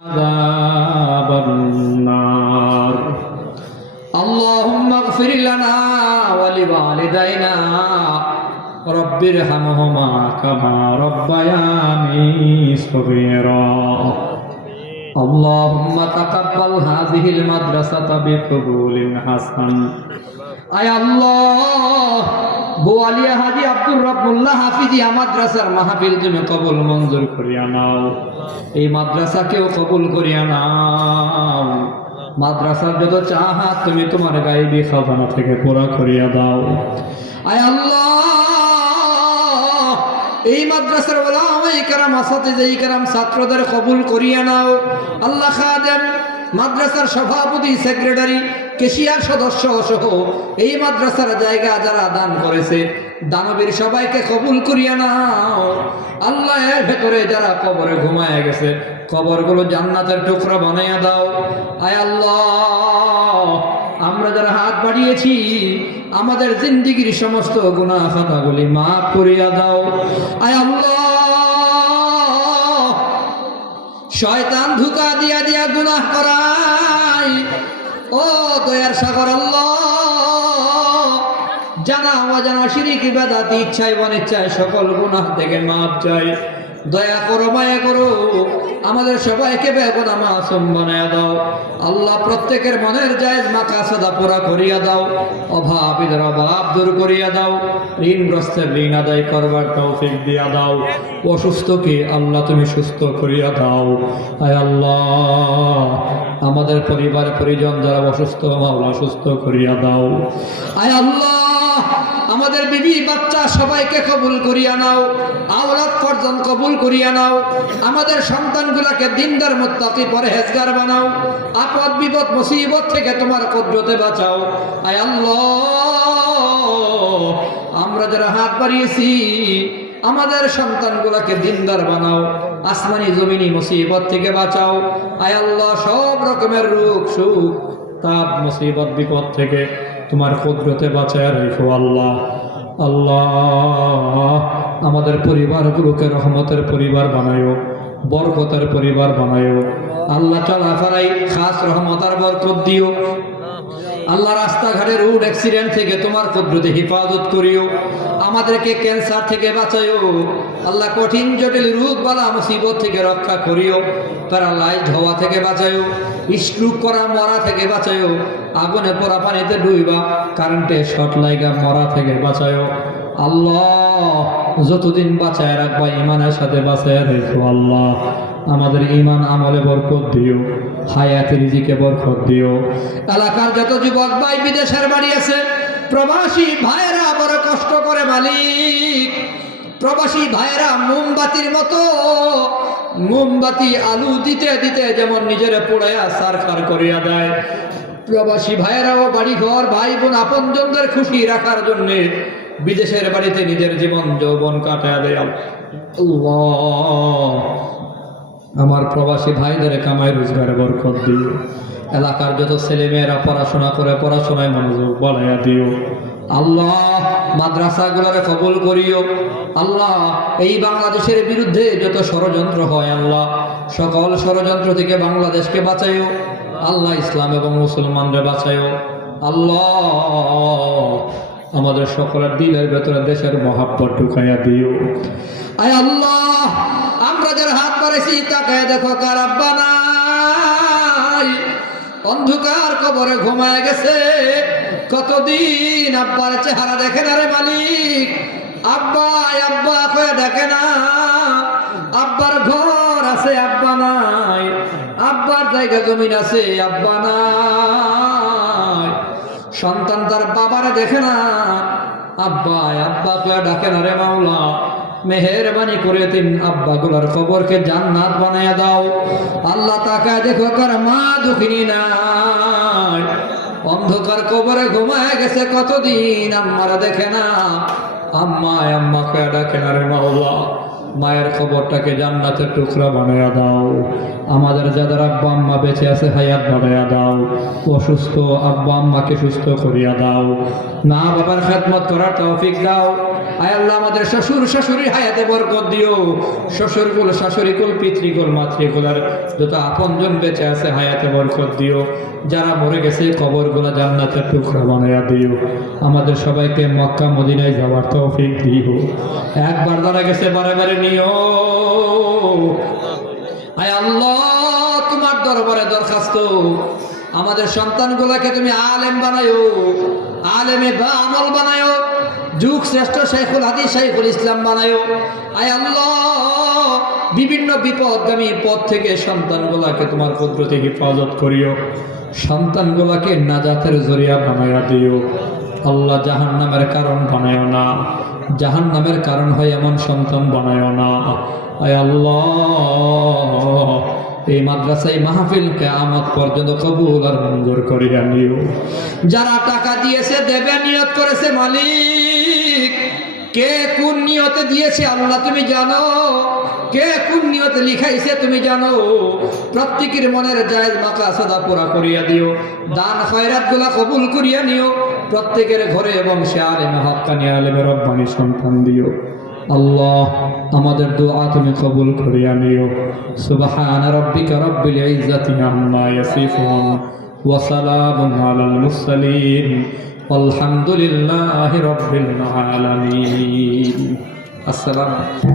عذاب النار اللهم اغفر لنا ولوالدينا رب ارحمهما كما ربياني صغيرا اللهم تقبل هذه المدرسة بقبول حسن আয় আল্লাহ বোয়ালিয়া হাজী আব্দুর রব্বুল্লাহ হাফিজিয়া মাদ্রাসার মাহফিল তুমি কবুল মঞ্জুর করিয়া নাও। এই মাদ্রাসাকেও কবুল করিয়া নাও। মাদ্রাসার যত চাহাত তুমি তোমার গায়েবী খাজানা থেকে পুরা করিয়া দাও। আয় আল্লাহ এই মাদ্রাসার ওলামায়ে কেরাম আসাতিজে কেরাম ছাত্রদের কবুল করিয়া নাও। আল্লাহ খাদেম মাদ্রাসার সভাপতি সেক্রেটারি কেশিয়ার সদস্য সহ এই মাদ্রাসার জায়গা যারা দান করেছে দানবীর সবাইকে কবুল করিয়া নাও। আল্লাহ এর ভেতরে যারা কবরে ঘুমায় গেছে কবরগুলো জান্নাতের টুকরা বানাইয়া দাও। আয় আল্লাহ আমরা যারা হাত বাড়িয়েছি আমাদের জিন্দেগীর সমস্ত গুনাহ খাতাগুলি মাফ করিয়া দাও। আয় আল্লাহ শয়তান ধোঁকা দিয়া দিয়া গুনাহ করায় ও দয়ার সাগর আল্লাহ জানা অজানা শিরক বিদআত ইচ্ছায় অনিচ্ছায় সকল গুনাহ থেকে মাফ চাই। দয়া করো মায়া করো আমাদের সবাইকে বেগুনাহ মাসুম বানায়া দাও। আল্লাহ প্রত্যেকের মনের জায়েজ মাকাসাদা পুরা করিয়া দাও। অভাবীদের অভাব দূর করিয়া দাও। ঋণগ্রস্তের ঋণ আদায় করবার তৌফিক দিয়া দাও। অসুস্থকে আল্লাহ তুমি সুস্থ করিয়া দাও। আয় আল্লাহ আমাদের পরিবার পরিজন যারা অসুস্থ মাওলা সুস্থ করিয়া দাও। আয় আল্লাহ আমাদের বিবি বাচ্চা সবাইকে কবুল করিয়া নাও। আওলাদ পর্যন্ত কবুল করিয়া নাও। আমাদের সন্তানগুলোকে দিনদার মুত্তাকি পরহেজগার বানাও। আপদ বিপদ মুসিবত থেকে তোমার কুদরতে বাঁচাও। আয় আল্লাহ আমরা যারা হাত বাড়িয়েছি আমাদের সন্তানগুলোকে দিনদার বানাও। আসমানি জমিনি মুসিবত থেকে বাঁচাও। আয় আল্লাহ সব রকমের রোগ সুখ তাপ মুসিবত বিপদ থেকে তোমার কুদরতে বাঁচায় রেখো আল্লাহ। আল্লাহ আমাদের পরিবারগুলোকে রহমতের পরিবার বানায়ো, বরকতের পরিবার বানায়ো। আল্লাহ চলাফেরাই খাস রহমত আর বরকত দিও। আল্লাহ রাস্তাঘাটে রোড অ্যাক্সিডেন্ট থেকে তোমার কুদরতে হেফাজত করিও। আমাদেরকে ক্যান্সার থেকে বাঁচাইও। আল্লাহ কঠিন জটিল রোগ বালা মুসিবত থেকে রক্ষা করিও। প্যারালাইজড হওয়া থেকে বাঁচাইও। স্ট্রোক করা মরা থেকে বাঁচাইও। আগুনে পোড়া পানিতে ডুইবা কারেন্টে শর্ট লাইগা মরা থেকে বাঁচাইও। আল্লাহ যতদিন বাঁচায় রাখবা ইমানের সাথে বাঁচায় রেখো আল্লাহ। আমাদের ইমান আমলে বরকত দিও, হায়াতে রিজিকে বরকত দিও। এলাকার যত যুবক ভাই বিদেশের বাড়ি আছে প্রবাসী ভাইরা বড় কষ্ট করে মালিক। প্রবাসী ভাইরা মোমবাতির মতো মোমবাতি আলু দিতে দিতে যেমন নিজের পোড়াইয়া সারখার করিয়া দেয় প্রবাসী ভাইরাও বাড়ি ঘর ভাই বোন আপনজনদের খুশি রাখার জন্যে বিদেশের বাড়িতে নিজের জীবন যৌবন কাটায় দেয়। আল্লাহ আমার প্রবাসী ভাইদের কামাই রোজগারে বরকত দিও। এলাকার যত ছেলেমেয়েরা পড়াশোনা করে পড়াশোনায় মনোযোগ বাড়াইয়া দিও। আল্লাহ মাদ্রাসাগুলোরে কবুল করিও। আল্লাহ এই বাংলাদেশের বিরুদ্ধে যত ষড়যন্ত্র হয় আল্লাহ সকল ষড়যন্ত্র থেকে বাংলাদেশকে বাঁচাইও। আল্লাহ ইসলাম এবং মুসলমানরা বাঁচাইও। আল্লাহ আমাদের সকলের দিলের ভেতরে দেশের মহাব্বত ঢুকাইয়া দিও। আয় আল্লাহ আমরা যারা হাত বাড়াইছি তাকায় দেখো কার আব্বা নাই। অন্ধকার কবরে ঘুমায় গেছে কতদিন আব্বার চেহারা দেখে না রে মালিক। আব্বা আব্বা কয়ে দেখে না। আব্বার ঘর আছে আব্বা নাই। আব্বার জায়গা জমিন আছে আব্বা নাই। সন্তান তার বাবারে দেখে না। আব্বা আব্বা কয়ে ডাকে না রে মাওলা। মেহেরবানি করে তিন আব্বা গুলার কবরকে জান্নাত বানায়া দাও। আল্লাহ তাকায় দেখো কার মা দুঃখিনী নাই। অন্ধকার কবরে ঘুমায় গেছে কতদিন আম্মারা দেখে না। আম্মা আম্মা কয়ে ডাকে না রে মাওলা। মায়ের কবরটাকে জান্নাতের টুকরা বানায়া দাও। আমাদের যাদের আব্বা আম্মা বেঁচে আছে হায়াত বানায়া দাও। অসুস্থ আব্বা আম্মাকে সুস্থ করিয়া দাও। মা বাবার খেদমত করার তৌফিক দাও। আয় আল্লাহ আমাদের শ্বশুর শাশুড়ি হায়াতে বরকত দিও, শ্বশুরকুল শাশুড়িকুল পিতৃকুল মাতৃকুলের যত আপনজন বেঁচে আছে হায়াতে বরকত দিও, যারা মরে গেছে কবরগুলা জান্নাতের টুকরা বানাইয়া দিও, আমাদের সবাইকে মক্কা মদিনায় যাওয়ার তৌফিক দিও, একবার যারা গেছে বারে বারে নিও। আয় আল্লাহ তোমার দরবারে দরখাস্ত, আমাদের সন্তানগুলাকে তুমি আলেম বানায়ো, আলেমে বা আমল বানায়ো, যুগ শ্রেষ্ঠ শাইখুল হাদিস শাইখুল ইসলাম বানায়ো। আয় আল্লাহ বিভিন্ন বিপদগামী পথ থেকে সন্তানগুলাকে তোমার কুদরতে হেফাজত করিও, সন্তানগুলাকে নাজাতের জরিয়া বানাইয়া দিও। আল্লাহ জাহান্নামের কারণ বানায়ো না, জাহান্নামের কারণ হয় এমন সন্তান বানায়ো না। আয় আল্লাহ এই মাদ্রাসায় মাহফিল কিয়ামত পর্যন্ত কবুল আর মঞ্জুর করিয়া নিও। যারা টাকা দিয়েছে দেবে নিয়ত করেছে, মালিক কে কোন নিয়তে দিয়েছে আল্লাহ তুমি জানো, কে কোন নিয়তে লিখাইছে তুমি জানো। প্রত্যেকের মনের জায়েজ মাকাসাদা পুরা করিয়া দিও, দান খয়রাত গুলা কবুল করিয়া নিও। প্রত্যেকের ঘরে এবং সে আলেমে হাক্কানি আলেমে রব্বানি সন্তান দিও। আল্লাহ আমাদের দোয়া তুমি কবুল করিয়া নিও। সুবহান রাব্বিকা রাব্বিল ইজ্জাতি আম্মা ইয়াসিফুন ওয়া সালামুন আলাল মুরসালিন আলহামদুলিল্লাহি রাব্বিল আলামিন। আসসালামু আলাইকুম।